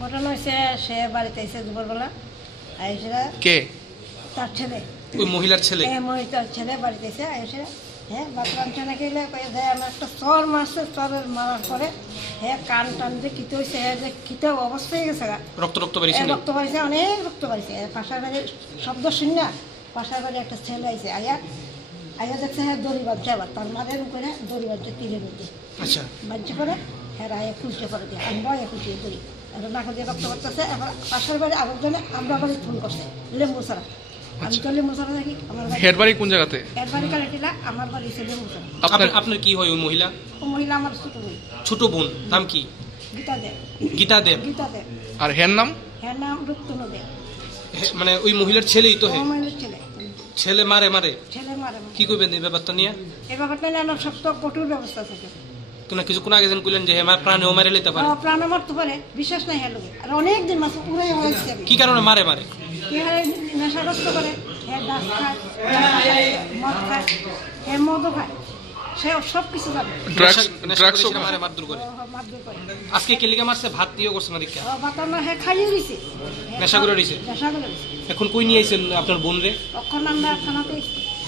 ঘটনা হয়েছে সে বাড়িতে এসে দুপুরবেলা আইসে কে? তার ছেলে। ওই মহিলার ছেলে? হ্যাঁ মহিলার ছেলে বাড়িতে এসে আইসে হ্যাঁ ছেলে গেলে হ্যাঁ আমার একটা চর মারছে চরের মারার পরে হ্যাঁ কান টান যে কিতে হয়েছে হ্যাঁ যে কিতে অবস্থা হয়ে গেছে রক্ত রক্ত এ বেরিয়েছে রক্ত বাড়িছে অনেক রক্ত বাড়িছে পাশার বাড়ির শব্দ শুন না পাশার বাড়ি একটা ছেলে আইছে আয়া আয়া দেখছে হ্যাঁ দড়ি বাজছে আবার তার মাদের উপরে দড়ি বাজছে তীরের মধ্যে। আচ্ছা। বাজ্য করে হ্যাঁ করে। নাকে দিয়ে রক্ত পাশের বাড়ি আরেকজনে আমরা বাড়ি ফোন করছে লেম্বু সারা আমি তো লেম্বু সারা দেখি আমার বাড়ি হেড বাড়ি কোন জায়গাতে? এর বাড়ি কালেটিলা আমার বাড়ি ছিল লেম্বু সারা আপনার কি হয় ওই মহিলা? ও মহিলা আমার ছোট বোন। ছোট বোন নাম কি? গীতা গীতা দেব। গীতা দে আর হের নাম? নাম রুক্তনু দে হে- মানে ওই মহিলার ছেলেই তো ছেলে। ছেলে মারে মারে? ছেলে মারে। কি করবেন এই ব্যাপারটা নিয়ে? এই ব্যাপারটা নিয়ে আমার সব কঠোর ব্যবস্থা থাকে। তো না কিছুক্ষণ আগে যেন কইলেন যে হে মার প্রাণেও মারে নিতে পারে। ও মারতে পারে বিশ্বাস নাই হ্যাঁ লোকে। আর অনেক দিন হয়েছে। কি কারণে মারে মারে? এখানে নেশাগ্রস্ত করে হ্যাঁ ডাস খায় মদ খায় হ্যাঁ মদও খায়। সে সব কিছু জানে। ড্রাগস মারে মারধর করে। ও মারধর করে। আজকে কেলিকা মারছে? ভাত দিয়েও করছে না দীক্ষা হ্যাঁ খাইয়ে দিছে। নেশা করে দিছে? নেশা করে এখন কই নিয়ে আইছেন আপনার বোন রে তখন আমরা থানাতে